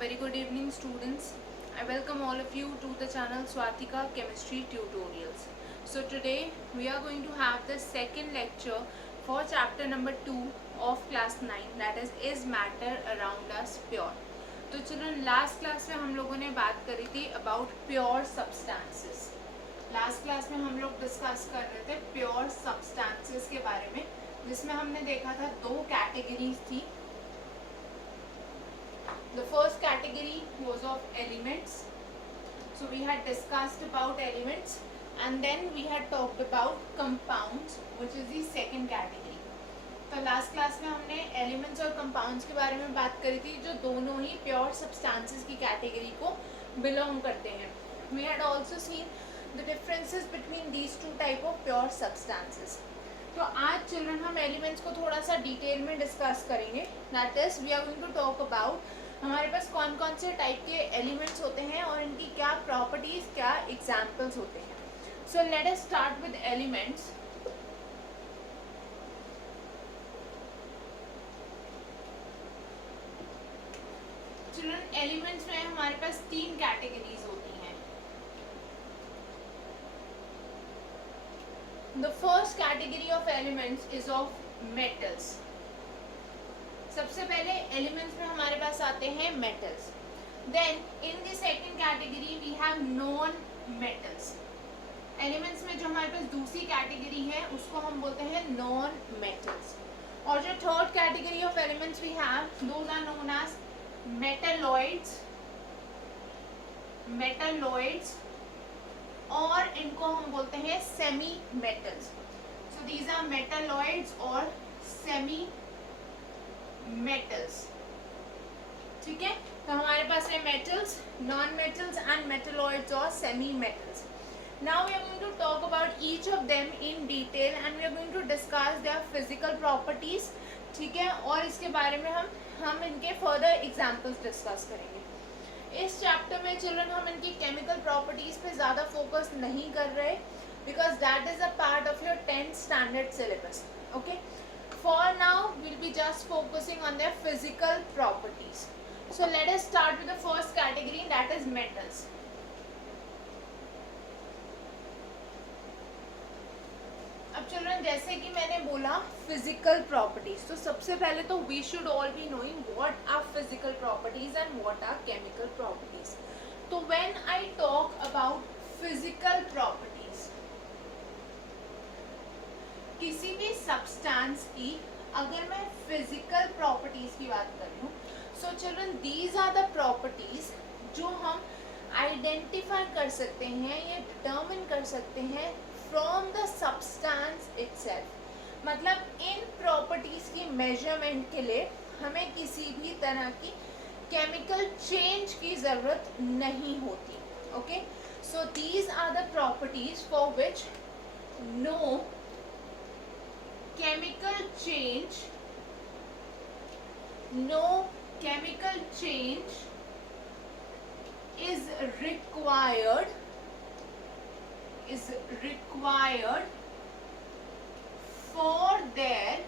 very good evening students. I welcome all of you to the channel Swatika Chemistry Tutorials. So today we are going to have the second lecture for chapter number 2 of class 9, that is matter around us pure. तो children last class में हम लोगों ने बात करी थी about pure substances. Last class में हम लोग डिस्कस कर रहे थे प्योर सब्सटेंसेस के बारे में, जिसमें हमने देखा था दो कैटेगरीज थी. The first category was of elements. So we had discussed about elements and then we had talked about compounds, which is the second category. तो लास्ट क्लास में हमने एलिमेंट्स और कंपाउंड्स के बारे में बात करी थी, जो दोनों ही प्योर सब्सटेंसेस की कैटेगरी को बिलोंग करते हैं. We had also seen the differences between these two type of pure substances. तो आज चिल्ड्रन हम एलिमेंट्स को थोड़ा सा डिटेल में डिस्कस करेंगे. That is we are going to talk about हमारे पास कौन कौन से टाइप के एलिमेंट्स होते हैं और इनकी क्या प्रॉपर्टीज, क्या एग्जाम्पल्स होते हैं. So let us start with elements. Children elements में हमारे पास तीन कैटेगरीज होती हैं. The first category of elements is of metals. सबसे पहले एलिमेंट्स में हमारे पास आते हैं metals. Then in the second category we have non metals. Elements में जो हमारे पास दूसरी कैटेगरी है उसको हम बोलते हैं नॉन मेटल्स. और जो third category of elements we have, those are known as metalloids. Metalloids और इनको हम बोलते हैं semi metals. So these are metalloids और सेमी मेटल्स. ठीक है, तो हमारे पास है metals, non metals and metalloids और semi metals. Now we are going to talk about each of them in detail and we are going to discuss their physical properties. ठीक है, और इसके बारे में हम इनके फर्दर एग्जांपल्स डिस्कस करेंगे. इस चैप्टर में चिल्ड्रन हम इनकी केमिकल प्रॉपर्टीज पे ज़्यादा फोकस नहीं कर रहे, because that is a part of your 10th standard syllabus. Okay, for now we'll be just focusing on their physical properties. So let us start with the first category, that is metals. अब children जैसे कि मैंने बोला physical properties, तो सबसे पहले तो we should all be knowing what are physical properties and what are chemical properties. तो when I talk about physical properties, किसी भी सब्सटेंस की अगर मैं फिजिकल प्रॉपर्टीज की बात कर रही हूँ, so children these are the properties जो हम आइडेंटिफाई कर सकते हैं या डिटर्मिन कर सकते हैं फ्रॉम द सब्सटेंस इटसेल्फ. मतलब इन प्रॉपर्टीज की मेजरमेंट के लिए हमें किसी भी तरह की केमिकल चेंज की ज़रूरत नहीं होती. Okay, so these are the properties for which no chemical change is required for their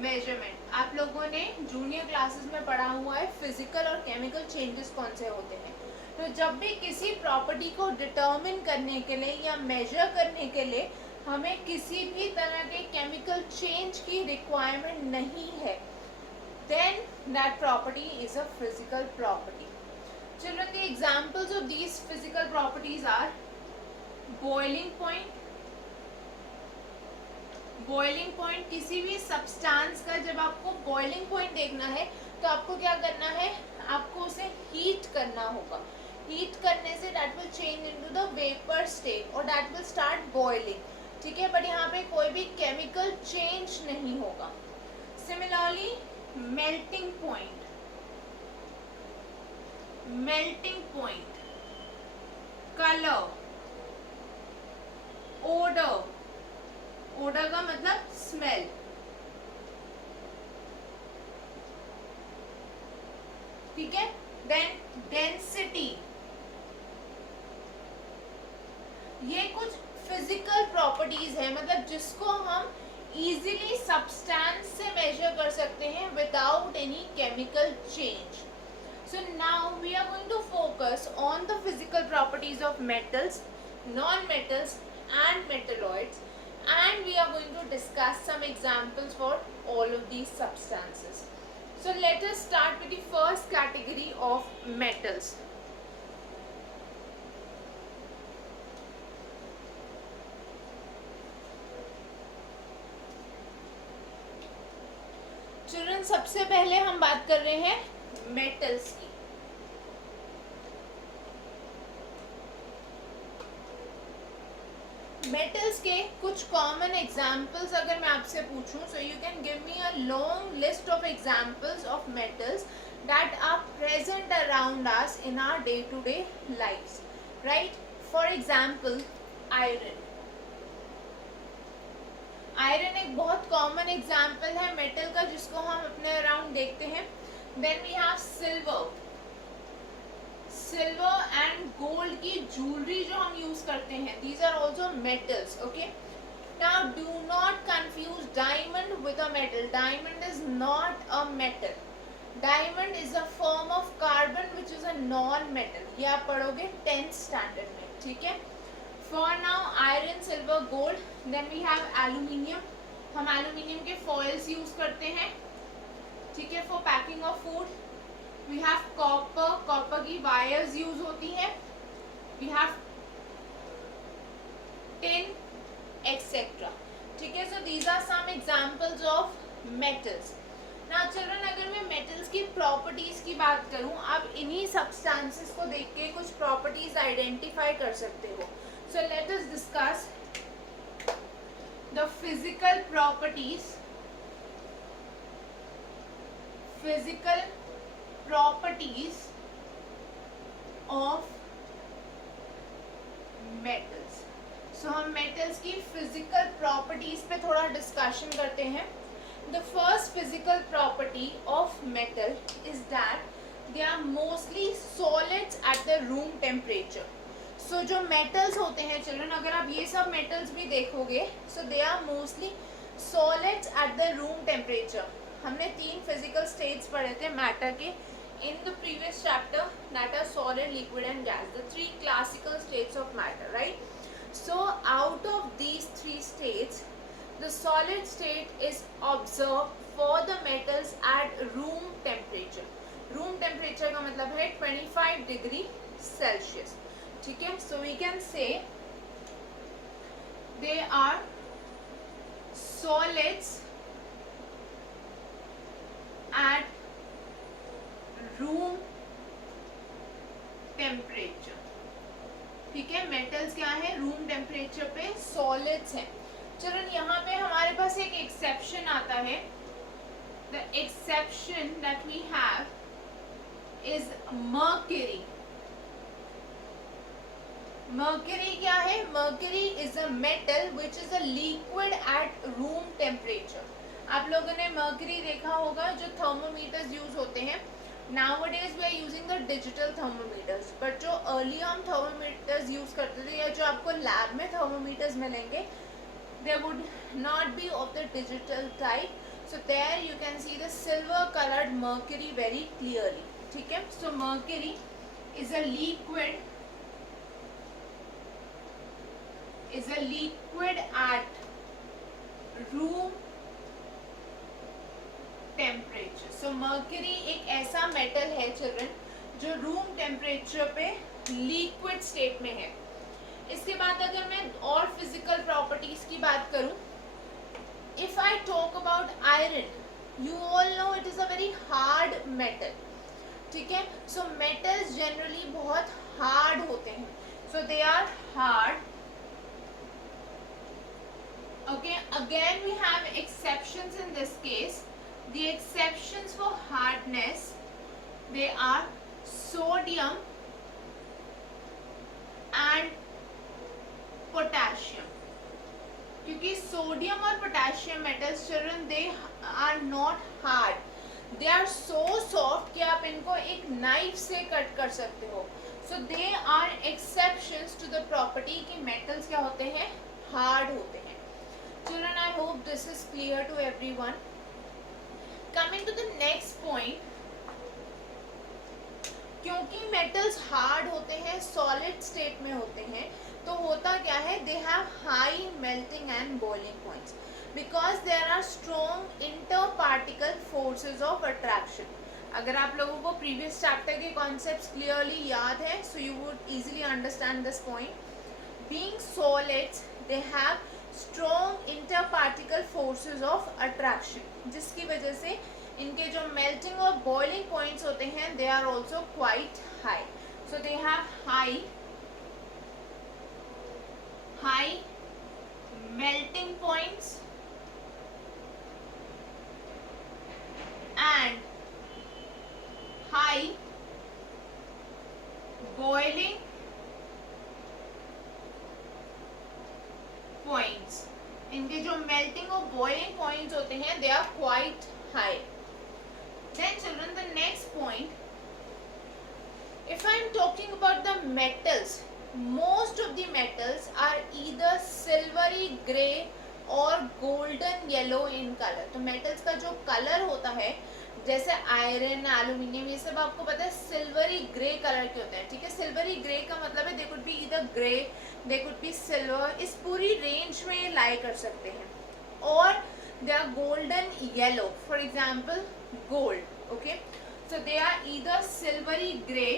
measurement. आप लोगों ने जूनियर क्लासेस में पढ़ा हुआ है फिजिकल और केमिकल चेंजेस कौन से होते हैं. तो जब भी किसी प्रॉपर्टी को डिटर्मिन करने के लिए या मेजर करने के लिए हमें किसी भी तरह के केमिकल चेंज की रिक्वायरमेंट नहीं है, then that property is a physical property. Children, the examples of these physical properties are boiling point. Boiling point, किसी भी सब्सटेंस का जब आपको बॉइलिंग पॉइंट देखना है तो आपको क्या करना है, आपको उसे हीट करना होगा. हीट करने say that will change into the vapour state और दैट विल स्टार्ट बॉइलिंग. ठीक है, बट यहाँ पे कोई भी केमिकल चेंज नहीं होगा. Similarly melting point, colour, odour का मतलब स्मेल. ठीक है, देन डेंसिटी. ये कुछ फिजिकल प्रॉपर्टीज है, मतलब जिसको हम इजीली सब्सटेंस से मेजर कर सकते हैं without any chemical change. So now we are going to focus on the physical properties of metals, non-metals and metalloids, and we are going to discuss some examples for all of these substances. So let us start with the first category of metals. Children, सबसे पहले हम बात कर रहे हैं metals की. Metals के कुछ कॉमन एग्जाम्पल्स अगर मैं आपसे पूछूं, so you can give me a long list of examples of metals that are present around us in our day to day lifes, right? For example iron. Iron एक बहुत common example है metal का जिसको हम अपने around देखते हैं. Then we have silver. Silver and gold की ज्वेलरी जो हम यूज करते हैं, these are also metals. Okay, now do not confuse diamond with a metal. Diamond is not a metal. Diamond is a form of carbon which is a non metal. ये आप पढ़ोगे 10th standard में, ठीक है? For now, iron, silver, gold. Then we have aluminium. हम aluminium के foils use करते हैं, ठीक है, for packing of food. We have copper. Copper की wires use होती हैं. We have tin, etc. ठीक है? So these are some examples of metals. Now children, अगर मैं metals की properties की बात करूँ, आप इन्हीं substances को देख के कुछ properties identify कर सकते हो. So let us discuss the physical properties of metals. So हम metals की physical properties पे थोड़ा discussion करते हैं. The first physical property of metal is that they are mostly solids at the room temperature. सो जो मेटल्स होते हैं children, अगर आप ये सब मेटल्स भी देखोगे, so they are mostly solids at the room temperature. हमने 3 फिजिकल स्टेट्स पढ़े थे मैटर के in the previous chapter, that are solid, liquid and gas, the 3 classical states of matter, right? So out of these 3 states, the solid state is observe for the metals at room temperature. Room temperature का मतलब है 25 degree Celsius, ठीक है? सो we can say they are solids at room temperature, ठीक है? Metals क्या है? Room temperature पे सॉलिड्स हैं. चलो यहाँ पे हमारे पास एक एक्सेप्शन आता है. The exception that we have is mercury. Mercury क्या है? Mercury is a metal which is a liquid at room temperature. आप लोगों ने मर्क्यूरी देखा होगा जो थर्मोमीटर्स यूज होते हैं. Nowadays we are using the digital thermometers, but जो अर्ली हम थर्मोमीटर्स यूज करते थे या जो आपको लैब में थर्मोमीटर्स मिलेंगे, they would not be of the digital type. So there you can see the silver coloured mercury very clearly, ठीक है? So mercury is a liquid at room temperature. So mercury एक ऐसा metal है children जो room temperature पे liquid state में है. इसके बाद अगर मैं और फिजिकल प्रॉपर्टीज की बात करूं, if I talk about iron, you all know it is a very hard metal, ठीक है? सो मेटल्स जनरली बहुत हार्ड होते हैं. So they are hard. Okay, again we have exceptions in this case. The exceptions for hardness, they are sodium and potassium. क्योंकि sodium और potassium metals children they are not hard, they are so soft कि आप इनको एक knife से cut कर सकते हो. So they are exceptions to the property कि मेटल्स क्या होते हैं? हार्ड होते हैं. Children, I hope this is clear to everyone. Coming to the next point, क्योंकि मेटल्स हार्ड होते हैं, सॉलिड स्टेट में होते हैं, तो होता क्या है, they have high melting and boiling points because there are strong inter particle forces of attraction. अगर आप लोगों को प्रीवियस चैप्टर के कॉन्सेप्ट्स क्लियरली याद है, so you would easily understand this point. Being solids, they have strong inter particle forces of attraction, जिसकी वजह से इनके जो मेल्टिंग और बॉइलिंग पॉइंट्स होते हैं, they are also quite high. So they have high melting points and high boiling points. इनके जो melting और boiling points होते हैं, they are quite high. Then children, the next point, if I am talking about the metals, most of the metals are either silvery gray और golden yellow in color. तो metals का जो color होता है, जैसे iron, aluminium, ये सब आपको पता है सिल्वरी ग्रे कलर के होते हैं. ठीक है, सिल्वरी ग्रे का मतलब है they could be either grey, they could be silver, इस पूरी रेंज में ये लाई कर सकते हैं. और they are golden yellow, for example gold. Okay, so they are either silvery grey.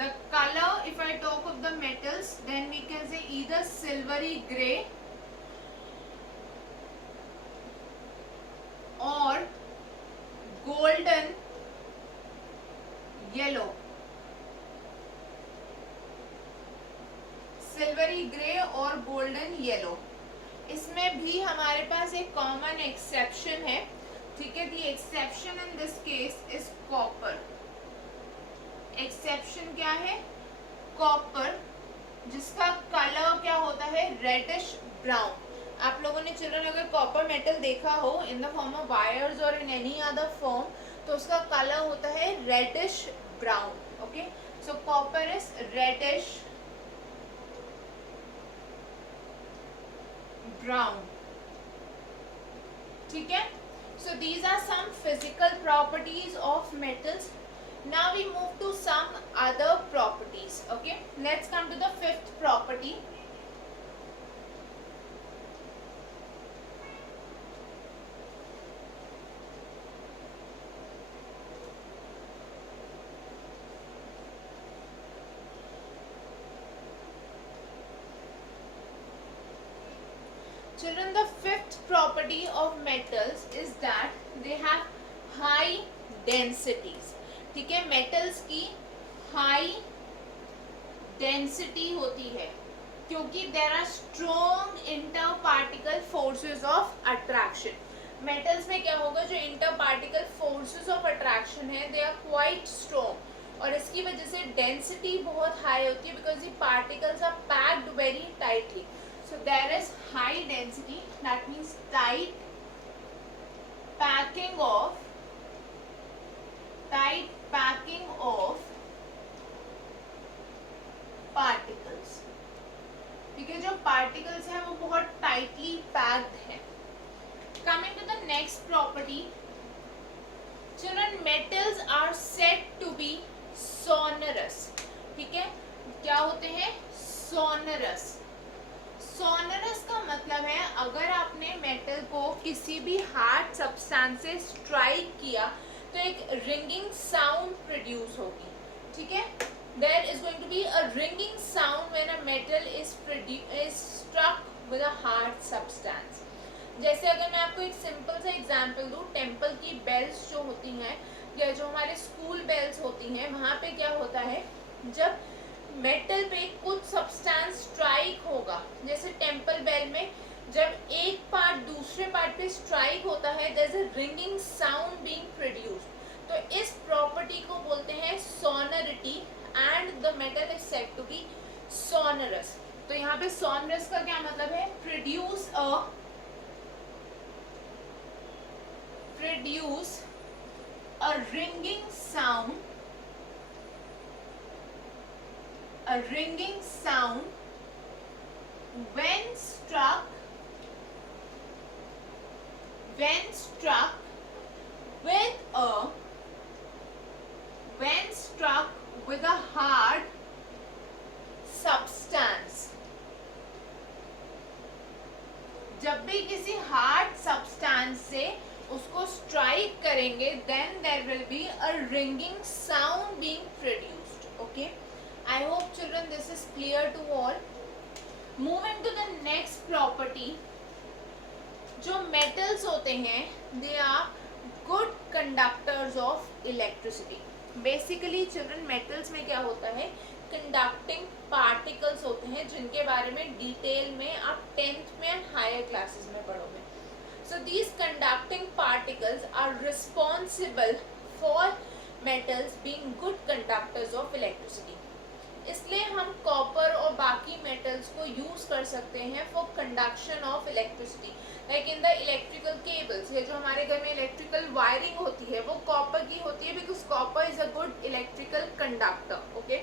The color, if I talk of the metals, then we can say either silvery grey or golden yellow. Silvery grey और golden yellow. इसमें भी हमारे पास एक common exception है. ठीक है, the exception in this case is copper. Exception क्या है, कॉपर, जिसका कलर क्या होता है, रेडिश ब्राउन. आप लोगों ने चिल्ड्रन अगर कॉपर मेटल देखा हो in the form of wires और इन एनी अदर फॉर्म, तो उसका कलर होता है reddish brown. Okay, so copper is reddish brown. ठीक है, so these are some physical properties of metals. Now we move to some other properties. Okay, let's come to the fifth property. Children, the fifth property of metals is that they have high densities. ठीक है, metals की high density होती है क्योंकि there are strong inter particle forces of attraction. Metals में क्या होगा, जो inter particle forces of attraction है, दे आर क्वाइट स्ट्रॉन्ग, और इसकी वजह से डेंसिटी बहुत हाई होती है because the particles are packed very tightly. So there is high density, that means tight packing of particles. ठीक है, जो पार्टिकल्स हैं वो बहुत टाइटली पैक्ड है. Coming to the next property, children, metals are said to be sonorous. ठीक है, क्या होते हैं, सोनरस. सोनरस का मतलब है अगर आपने मेटल को किसी भी हार्ड सब्सटेंस से स्ट्राइक किया तो एक रिंगिंग साउंड प्रोड्यूस होगी. ठीक है, there is going to be a ringing sound when a metal is struck with a hard substance. जैसे अगर मैं आपको एक सिंपल सा एग्जांपल दूं, टेम्पल की बेल्स जो होती हैं या जो हमारे स्कूल बेल्स होती हैं, वहाँ पे क्या होता है, जब मेटल पे कुछ सब्सटेंस स्ट्राइक होगा, जैसे टेम्पल बेल में जब एक पार्ट दूसरे पार्ट पे स्ट्राइक होता है, there is a ringing sound being produced. तो इस प्रॉपर्टी को बोलते हैं sonority and the metal is said to be sonorous. तो यहाँ पे सोनरस का क्या मतलब है, produce a ringing sound a ringing sound when struck with a hard substance. जब भी किसी हार्ड सब्सटेंस से उसको स्ट्राइक करेंगे, then there will be a ringing sound being produced. Okay, I hope children this is clear to all. Moving to the next property, जो metals होते हैं they are good conductors of electricity. Basically children metals में क्या होता है, conducting particles होते हैं जिनके बारे में डिटेल में आप 10th में एंड हायर क्लासेस में पढ़ोगे. So these conducting particles are responsible for metals being good conductors of electricity. इसलिए हम कॉपर और बाकी मेटल्स को यूज कर सकते हैं for conduction of electricity. Like in the electrical cables, ये जो हमारे घर में इलेक्ट्रिकल वायरिंग होती है वो कॉपर की होती है because copper is a good electrical conductor. Okay,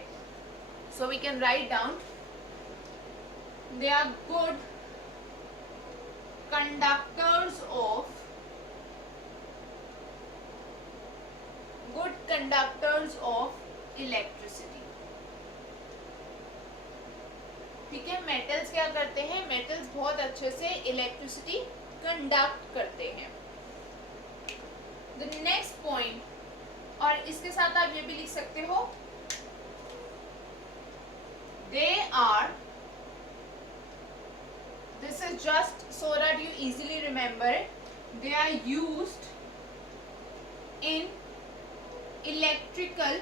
so we can write down they are good conductors of electricity. ठीक है, मेटल्स क्या करते हैं, मेटल्स बहुत अच्छे से इलेक्ट्रिसिटी कंडक्ट करते हैं. द नेक्स्ट पॉइंट, और इसके साथ आप ये भी लिख सकते हो, they are, this is just so that you easily remember it, they are used in electrical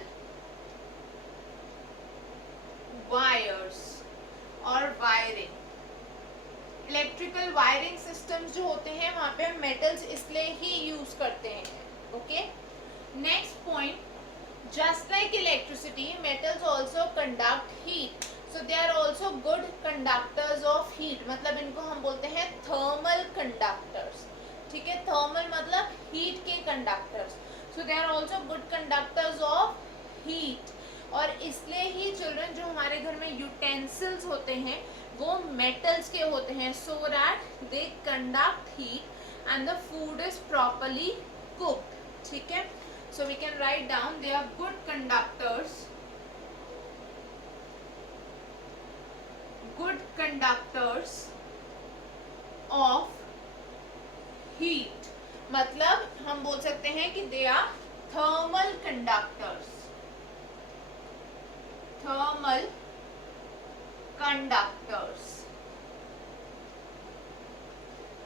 wires or wiring. Electrical wiring systems जो होते हैं वहां पे हम मेटल्स इसलिए ही यूज करते हैं. Okay, next point, just like electricity metals also conduct heat, so they are also good conductors of heat. मतलब इनको हम बोलते हैं thermal conductors. ठीक है, thermal मतलब heat के conductors, so they are also good conductors of heat. और इसलिए ही चिल्ड्रन जो हमारे घर में यूटेंसिल्स होते हैं वो मेटल्स के होते हैं, so that they conduct heat and the food is properly cooked. ठीक है, so we can write down they are good conductors of heat. मतलब हम बोल सकते हैं कि they are thermal conductors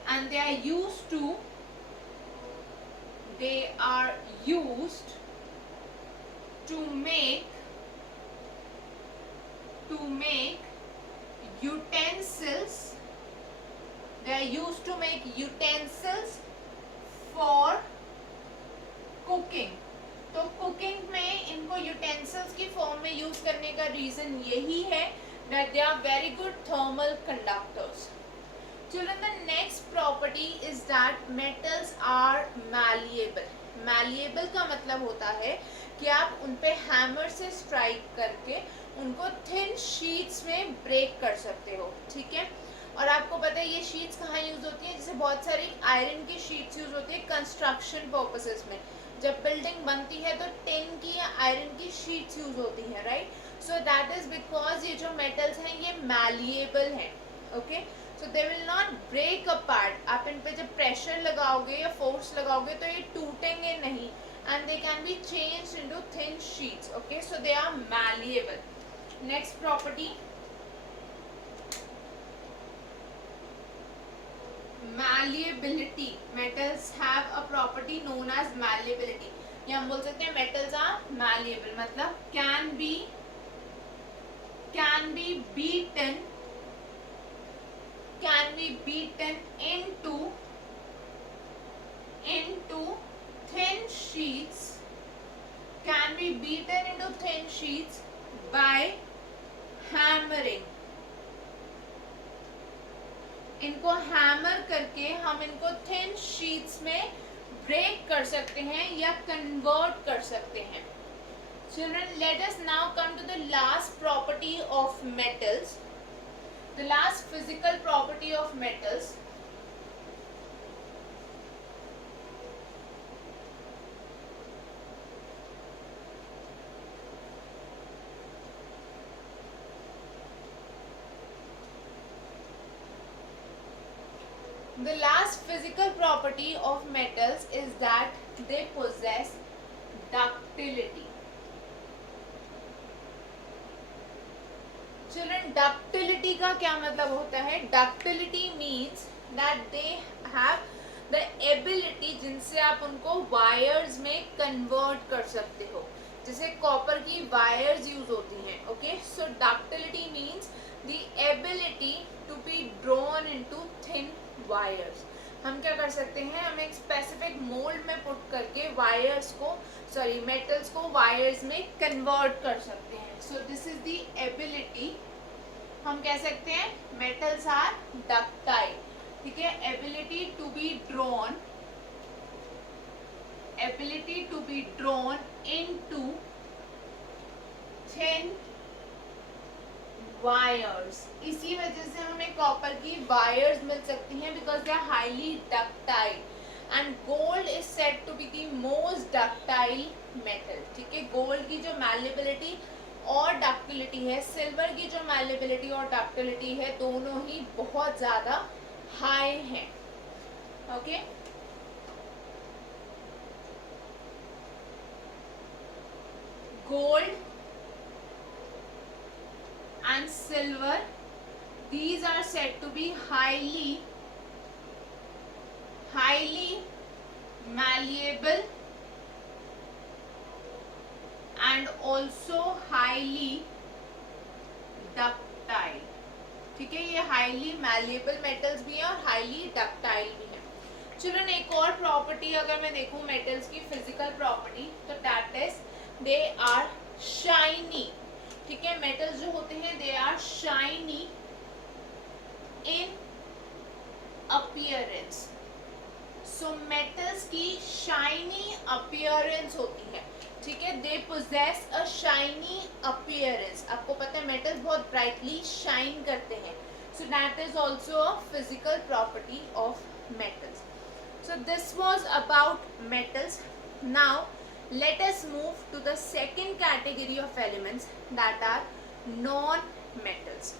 and they are used to make utensils. They are used to make utensils for cooking. तो cooking में इनको utensils की फॉर्म में यूज करने का रीजन यही है that they are very good thermal conductors. Children, the next property is that metals are malleable. Malleable का मतलब होता है कि आप उन पे हैमर से स्ट्राइक करके उनको थिन शीट्स में ब्रेक कर सकते हो. ठीक है, और आपको पता है ये शीट्स कहाँ यूज होती है, जैसे बहुत सारी आयरन की शीट्स यूज होती है कंस्ट्रक्शन पर्पसेस में. जब बिल्डिंग बनती है तो टिन की या आयरन की शीट्स यूज होती है, right. So that is because ये जो मेटल्स हैं ये मैलिएबल हैं. Okay, so they will not break apart. आप इन पे जब प्रेशर लगाओगे या फोर्स लगाओगे तो ये टूटेंगे नहीं, and they can be changed into thin sheets. Okay, so they are malleable. Next property, malleability. Metals have a property known as malleability. ये हम बोल सकते हैं metals are malleable, मतलब can be beaten into thin sheets by hammering. इनको hammer करके हम इनको थिन शीट्स में ब्रेक कर सकते हैं या कन्वर्ट कर सकते हैं. Children, let us now come to the last property of metals. The last physical property of metals. The last physical property of metals is that they possess ductility. Children, ductility का क्या मतलब होता है? Ductility means that they have the ability जिनसे आप उनको wires में convert कर सकते हो, जैसे कॉपर की वायर्स यूज होती हैं. Okay, so ductility means the ability to be drawn into thin wires. हम क्या कर सकते हैं, हम एक स्पेसिफिक मोल्ड में पुट करके वायर्स को, सॉरी मेटल्स को वायर्स में कन्वर्ट कर सकते हैं. So this is the ability. हम कह सकते हैं मेटल्स आर डक्टाइल. ठीक है, ability to be drawn, ability to be drawn into thin wires. इसी वजह से हमें कॉपर की वायर्स मिल सकती हैं, because they are highly ductile. And gold is said to be the most ductile metal. ठीक है, गोल्ड की जो मैल्येबिलिटी और डक्टिलिटी है, सिल्वर की जो मैल्येबिलिटी और डक्टिलिटी है, दोनों ही बहुत ज्यादा हाई हैं. Okay, gold and silver, these are said to be highly malleable and also highly ductile. ठीक है, ये हाईली मैल्येबल मेटल्स भी हैं और हाईली डक्टाइल भी हैं. चिल्ड्रन, एक और प्रॉपर्टी अगर मैं देखूं मेटल्स की फिजिकल प्रॉपर्टी, तो that is they are shiny. ठीक है, मेटल्स जो होते हैं they are shiny in appearance. So metals की शाइनी अपीयरेंस होती है. ठीक है, they possess a shiny appearance. आपको पता है मेटल्स बहुत ब्राइटली शाइन करते हैं. So that is also a physical property of metals. So this was about metals. Now let us move to the second category of elements, that are non metals.